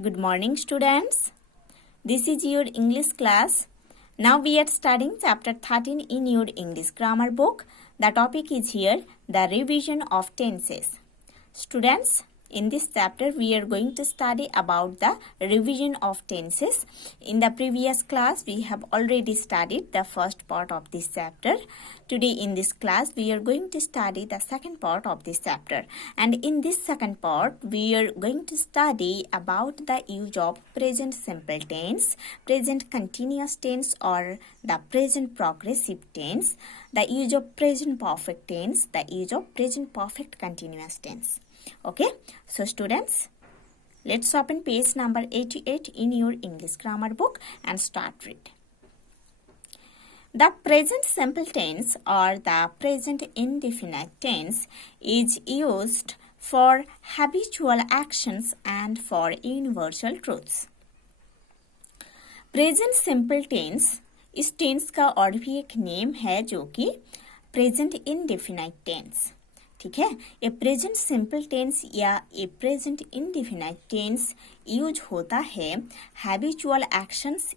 Good morning, students. This is your English class. Now we are studying chapter 13 in your English grammar book. The topic is here, the revision of tenses. Students, in this chapter we are going to study about the revision of tenses. In the previous class we have already studied the first part of this chapter. Today in this class we are going to study the second part of this chapter, and in this second part we are going to study about the use of present simple tense, present continuous tense or the present progressive tense, the use of present perfect tense, the use of present perfect continuous tense. Okay, so students, let's open page number 88 in your English grammar book and start read. The present simple tense or the present indefinite tense is used for habitual actions and for universal truths. Present simple tense, इस tense का और भी एक name है जो कि present indefinite tense. ठीक है, ए प्रेजेंट सिंपल टेंस या a present indefinite tense use होता है habitual actions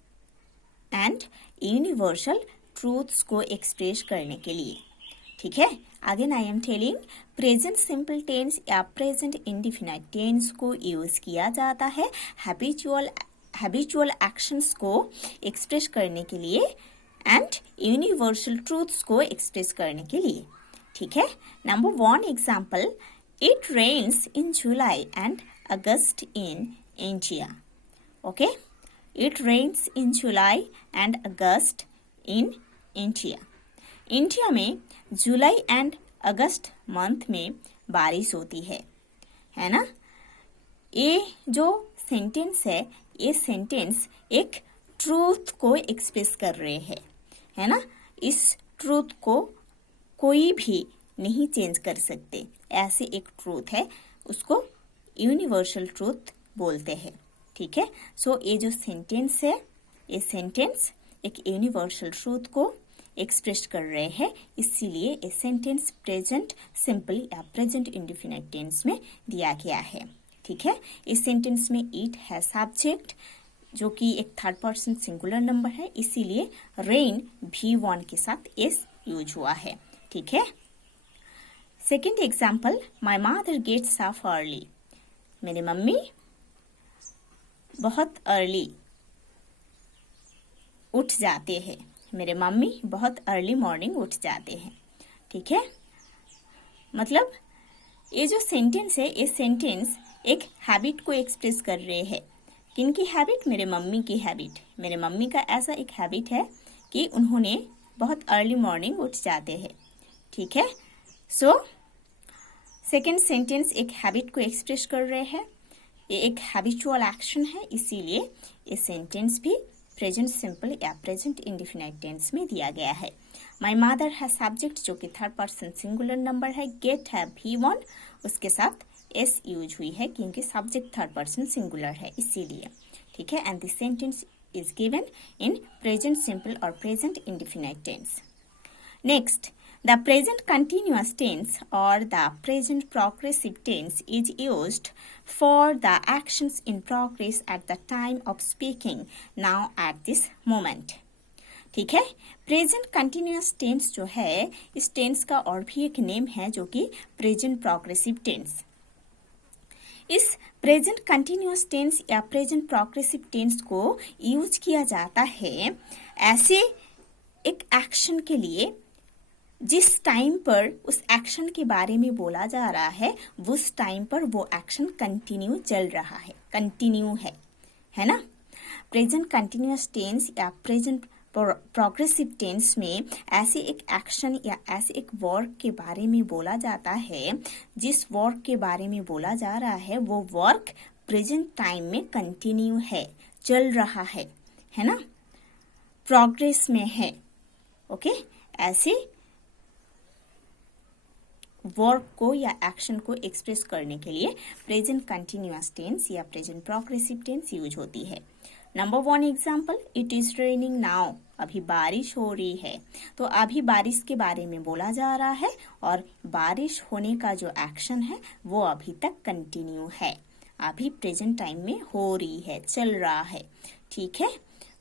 and universal truths को एक्सप्रेस करने के लिए. ठीक है, again I am telling, present simple tense या प्रेजेंट इनडेफिनाइट टेंस को यूज किया जाता है हैबिचुअल एक्शंस को एक्सप्रेस करने के लिए एंड यूनिवर्सल ट्रूथ्स को एक्सप्रेस करने के लिए. ठीक है, number 1 example, it rains in July and August in India. Okay, it rains in July and August in India. India में जुलाई एंड अगस्त मंथ में बारिश होती है ना. ये जो सेंटेंस है, ये सेंटेंस एक ट्रूथ को एक्सप्रेस कर रहे हैं, है ना. इस ट्रूथ को कोई भी नहीं चेंज कर सकते, ऐसे एक ट्रूथ है, उसको यूनिवर्सल ट्रूथ बोलते हैं. ठीक है, सो ये जो सेंटेंस है, ये सेंटेंस एक यूनिवर्सल ट्रूथ को एक्सप्रेस कर रहे हैं, इसीलिए ये सेंटेंस प्रेजेंट सिंपल या प्रेजेंट इंडेफिनाइट टेंस में दिया गया है. ठीक है, इस सेंटेंस में इट है सब्जेक्ट जो कि एक थर्ड पर्सन सिंगुलर नंबर है, इसीलिए रेन V1 के साथ एस यूज हुआ है. ठीक है, second example, my mother gets up early. मेरी मम्मी बहुत अर्ली उठ जाते हैं. मेरे मम्मी बहुत अर्ली मॉर्निंग उठ जाते हैं. ठीक है, मतलब ये जो सेंटेंस है, ये सेंटेंस एक हैबिट को एक्सप्रेस कर रहे हैं. किनकी हैबिट? मेरे मम्मी की हैबिट. मेरे मम्मी का ऐसा एक हैबिट है कि उन्होंने बहुत अर्ली मॉर्निंग उठ जाते हैं. ठीक है, सो सेकेंड सेंटेंस एक हैबिट को एक्सप्रेस कर रहे हैं, ये एक हैबिचुअल एक्शन है, इसीलिए ये सेंटेंस भी प्रेजेंट सिंपल या प्रेजेंट इंडेफिनाइट टेंस में दिया गया है. माई मदर है सब्जेक्ट जो कि थर्ड पर्सन सिंगुलर नंबर है, गेट है V1, उसके साथ एस यूज हुई है क्योंकि सब्जेक्ट थर्ड पर्सन सिंगुलर है, इसीलिए. ठीक है, and this sentence is given in present simple और present indefinite tense. Next, the present continuous tense or the present progressive tense is used for the actions in progress at the time of speaking, now at this moment. ठीक है, present continuous tense जो है, इस tense का और भी एक name है जो कि प्रेजेंट प्रोग्रेसिव टेंस. इस प्रेजेंट कंटिन्यूअस टेंस या प्रेजेंट प्रोग्रेसिव टेंस को यूज किया जाता है ऐसे एक एक्शन के लिए जिस टाइम पर उस एक्शन के बारे में बोला जा रहा है, उस टाइम पर वो एक्शन कंटिन्यू चल रहा है, कंटिन्यू है ना. प्रेजेंट कंटिन्यूअस टेंस या प्रेजेंट प्रोग्रेसिव टेंस में ऐसे एक एक्शन या ऐसे एक वर्क के बारे में बोला जाता है, जिस वर्क के बारे में बोला जा रहा है वो वर्क प्रेजेंट टाइम में कंटिन्यू है, चल रहा है ना, प्रोग्रेस में है. ओके, ऐसे वर्क को या एक्शन को एक्सप्रेस करने के लिए प्रेजेंट कंटिन्यूअस टेंस या प्रेजेंट प्रोग्रेसिव टेंस यूज होती है. Number 1 example, it is raining now. अभी बारिश हो रही है, तो अभी बारिश के बारे में बोला जा रहा है और बारिश होने का जो एक्शन है वो अभी तक कंटिन्यू है. अभी प्रेजेंट टाइम में हो रही है, चल रहा है, ठीक है।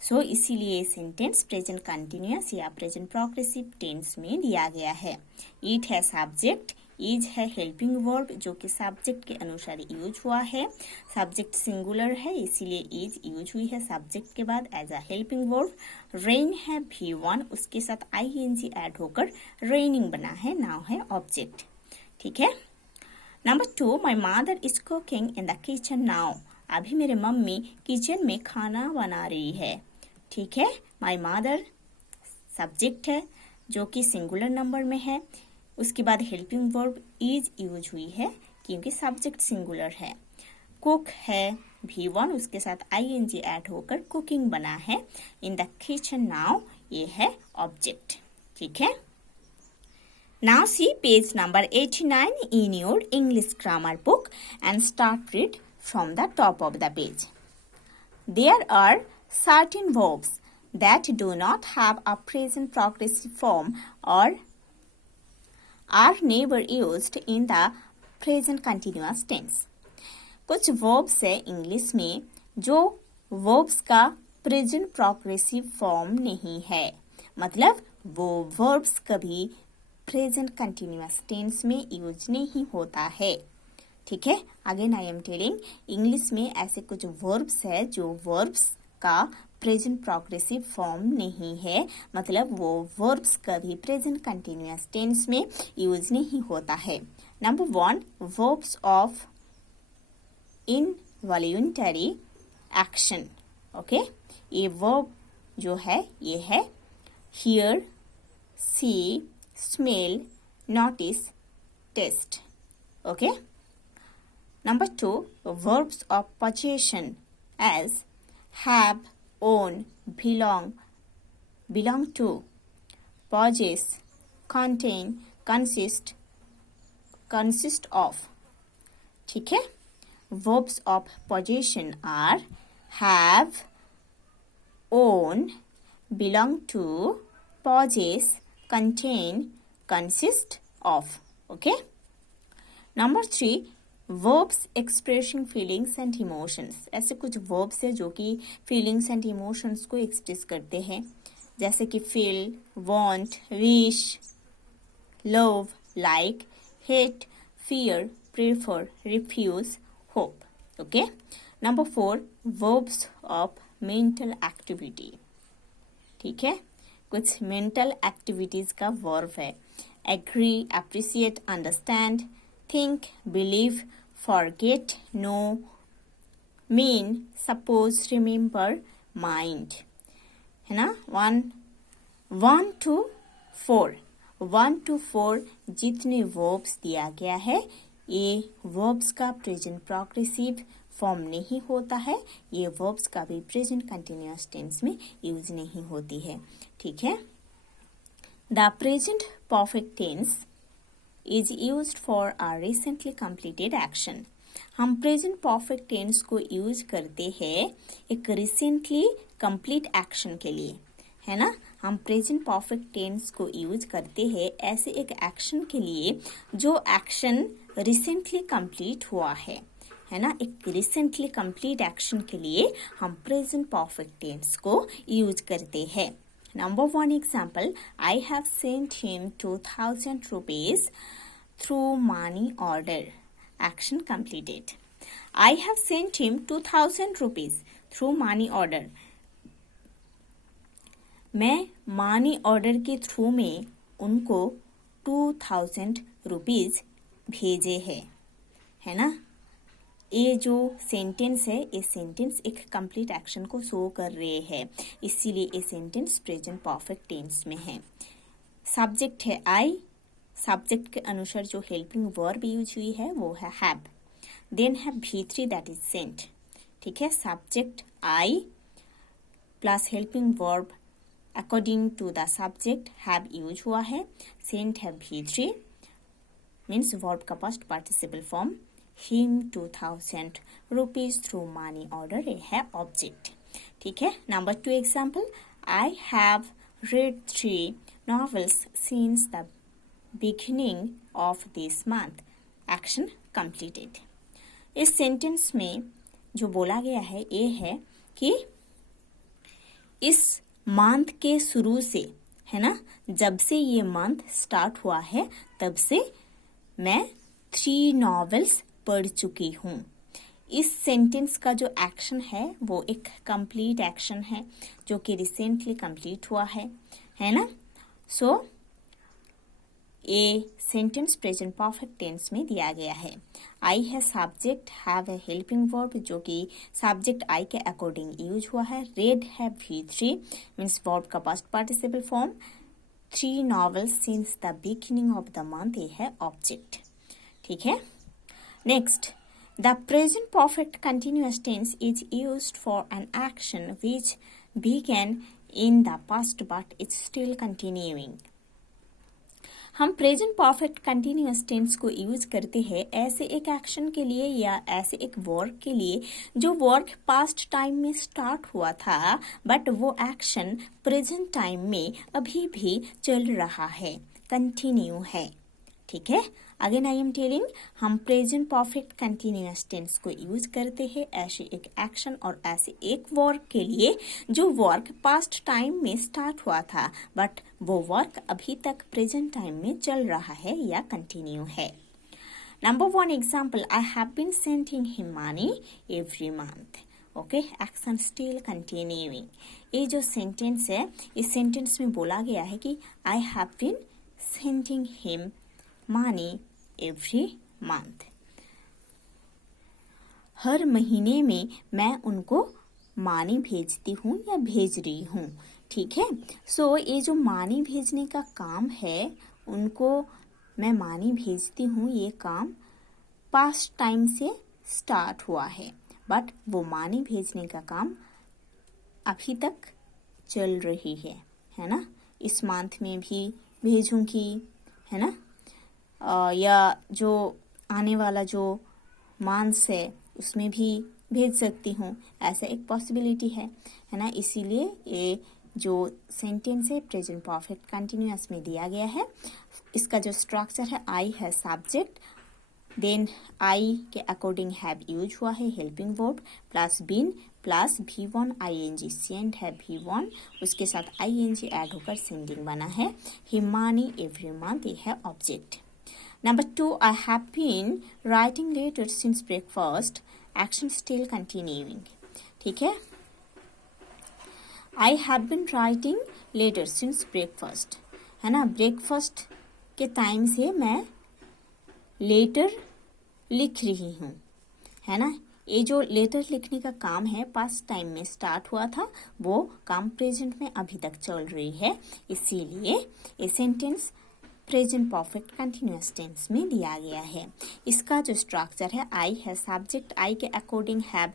सो इसीलिए सेंटेंस प्रेजेंट कंटिन्यूअस या प्रेजेंट प्रोग्रेसिव टेंस में दिया गया है। इट है सब्जेक्ट, इज है हेल्पिंग वर्ब जो कि सब्जेक्ट के अनुसार यूज हुआ है। सब्जेक्ट सिंगुलर है इसीलिए इज यूज हुई है सब्जेक्ट के बाद as a helping verb. Rain है V1, उसके साथ ing ऐड होकर रेनिंग बना है, नाउ है ऑब्जेक्ट, ठीक है। Number 2, my mother is cooking in the kitchen now. अभी मेरे मम्मी किचन में खाना बना रही है, ठीक है। माई मदर सब्जेक्ट है जो कि सिंगुलर नंबर में है, उसके बाद हेल्पिंग वर्ब इज यूज हुई है क्योंकि सब्जेक्ट सिंगुलर है। कुक है V1, उसके साथ ing ऐड होकर कुकिंग बना है। इन द किचन नाउ ये है ऑब्जेक्ट, ठीक है। Now see page number 89 in your English grammar book and start read from the top of the page. There are certain verbs that do not have a present progressive form or are never used in the present continuous tense. कुछ verbs है English में जो verbs का present progressive form नहीं है, मतलब वो verbs कभी प्रेजेंट कंटिन्यूअस टेंस में यूज नहीं होता है, ठीक है। Again I am telling, English में ऐसे कुछ वर्ब्स है जो वर्ब्स का प्रेजेंट प्रोग्रेसिव फॉर्म नहीं है, मतलब वो वर्ब्स कभी प्रेजेंट कंटिन्यूअस टेंस में यूज नहीं होता है। Number 1, verbs of involuntary action, okay. ये वर्ब जो है ये है hear, see, smell, notice, taste, okay. Number 2, verbs of possession as have, own, belong, belong to, possess, contain, consist, consist of, ठीक है। verbs of possession are have, own, belong to, possess, contain, consist of, okay. Number 3, verbs expressing feelings and emotions. ऐसे कुछ verbs है जो कि feelings and emotions को express करते हैं, जैसे कि feel, want, wish, love, like, hate, fear, prefer, refuse, hope, okay. Number 4, verbs of mental activity, ठीक है। कुछ मेंटल एक्टिविटीज का वर्ब है agree, appreciate, understand, think, believe, forget, know, mean, suppose, remember, mind, है ना। 1 to 4 जितने verbs दिया गया है ये वर्ब्स का प्रेजेंट प्रोग्रेसिव फॉर्म नहीं होता है, ये वर्ब्स का भी प्रेजेंट कंटिन्यूअस टेंस में यूज नहीं होती है, ठीक है। The present perfect tense is used for a recently completed action. हम प्रेजेंट परफेक्ट टेंस को यूज करते हैं एक रिसेंटली कंप्लीट एक्शन के लिए, है ना। हम प्रेजेंट परफेक्ट टेंस को यूज करते हैं ऐसे एक एक्शन के लिए जो एक्शन रिसेंटली कंप्लीट हुआ है ना। एक रिसेंटली कंप्लीट एक्शन के लिए हम प्रेजेंट परफेक्ट टेंस को यूज करते हैं। Number 1 example, I have sent him 2000 rupees through money order, action completed. I have sent him 2000 rupees through money order, मैं मनी ऑर्डर के थ्रू में उनको 2000 rupees भेजे हैं, है ना। ये जो सेंटेंस है ये सेंटेंस एक कंप्लीट एक्शन को शो कर रहे हैं, इसीलिए ये सेंटेंस प्रेजेंट परफेक्ट टेंस में है। सब्जेक्ट है आई, सब्जेक्ट के अनुसार जो हेल्पिंग वर्ब यूज हुई है वो है हैव, देन है V3 दैट इज सेंट, ठीक है। Subject I plus helping verb according to the subject have use हुआ है, सेंट है V3 मीन्स वर्ब का past participle form, him 2000 rupees through money order ये है ऑब्जेक्ट, ठीक है। Number 2 example, I have read 3 novels since the beginning of this month, action completed। इस sentence में जो बोला गया है ये है कि इस मंथ के शुरू से, है ना, जब से ये मंथ स्टार्ट हुआ है तब से मैं 3 नॉवेल्स पढ़ चुकी हूँ। इस सेंटेंस का जो एक्शन है वो एक कंप्लीट एक्शन है जो कि रिसेंटली कंप्लीट हुआ है ना। सो ये सेंटेंस प्रेजेंट परफेक्ट टेंस में दिया गया है। आई है सब्जेक्ट, हैव है हेल्पिंग वर्ब जो कि सब्जेक्ट आई के अकॉर्डिंग यूज हुआ है। रेड है V3 मीन्स वर्ब का past participle form. 3 novels since the beginning of the month ये है ऑब्जेक्ट। ठीक है, next the present perfect continuous tense is used for an action which began in the past but it's still continuing। हम present perfect continuous tense को use करते हैं ऐसे एक एक्शन के लिए या ऐसे एक वर्क के लिए जो वर्क पास्ट टाइम में स्टार्ट हुआ था बट वो एक्शन प्रेजेंट टाइम में अभी भी चल रहा है, कंटिन्यू है। ठीक है, अगेन आई एम टेलिंग, हम प्रेजेंट परफेक्ट कंटिन्यूअस टेंस को यूज करते हैं ऐसे एक एक्शन और ऐसे एक वर्क के लिए जो वर्क पास्ट टाइम में स्टार्ट हुआ था बट वो वर्क अभी तक प्रेजेंट टाइम में चल रहा है या कंटिन्यू है। Number 1 example, I have been sending him money every month. Okay, action still continuing. ये जो सेंटेंस है इस सेंटेंस में बोला गया है कि I have been sending him money every month. हर महीने में मैं उनको मनी भेजती हूँ या भेज रही हूँ। ठीक है, सो ये जो मनी भेजने का काम है, उनको मैं मनी भेजती हूँ, ये काम पास्ट टाइम से स्टार्ट हुआ है बट वो मनी भेजने का काम अभी तक चल रही है ना। इस मंथ में भी भेजूंगी, है ना, या जो आने वाला जो मंथ है उसमें भी भेज सकती हूँ, ऐसा एक पॉसिबिलिटी है ना। इसीलिए ये जो सेंटेंस है प्रेजेंट परफेक्ट कंटिन्यूअस में दिया गया है। इसका जो स्ट्रक्चर है, आई है सब्जेक्ट, देन आई के अकॉर्डिंग हैव यूज हुआ है helping verb plus been plus V1 ing, send है V1, उसके साथ ing ऐड होकर सेंडिंग बना है। हिमानी एवरी मंथ ये है object. Number 2, I have been writing letters since breakfast, action still continuing। ठीक है, I have been writing letters since breakfast, है ना, ब्रेकफास्ट के टाइम से मैं लेटर लिख रही हूँ, है ना। ये जो लेटर लिखने का काम है पास्ट टाइम में स्टार्ट हुआ था, वो काम प्रेजेंट में अभी तक चल रही है, इसीलिए ये sentence present perfect continuous tense में दिया गया है। इसका जो स्ट्रक्चर है, आई है सब्जेक्ट, आई के अकॉर्डिंग हैव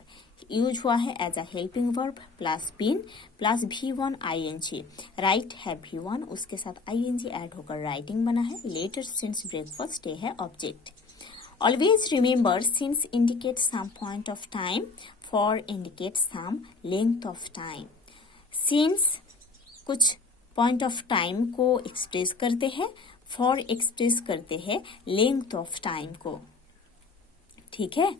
यूज हुआ है as a helping verb plus been plus V1 ing, write है V1, उसके साथ ing ऐड होकर राइटिंग बना है। लेटर सिंस ब्रेकफास्ट ये है object. Always remember since indicate some point of time, for indicate some length of time. Since कुछ point of time को एक्सप्रेस करते हैं, फॉर एक्सप्रेस करते हैं लेंथ ऑफ टाइम को। ठीक है,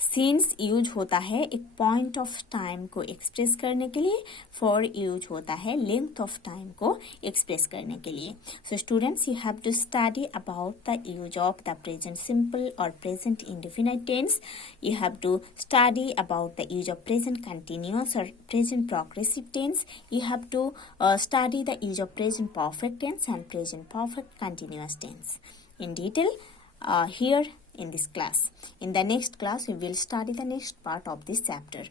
सिंस यूज होता है एक पॉइंट ऑफ टाइम को एक्सप्रेस करने के लिए, फॉर यूज होता है लेंथ ऑफ टाइम को एक्सप्रेस करने के लिए। So students, you have to study about the use of the present simple और present indefinite tense. You have to study about the use of present continuous और present progressive tense. You have to study the use of present perfect tense and present perfect continuous tense in detail here in this class. In the next class, we will study the next part of this chapter.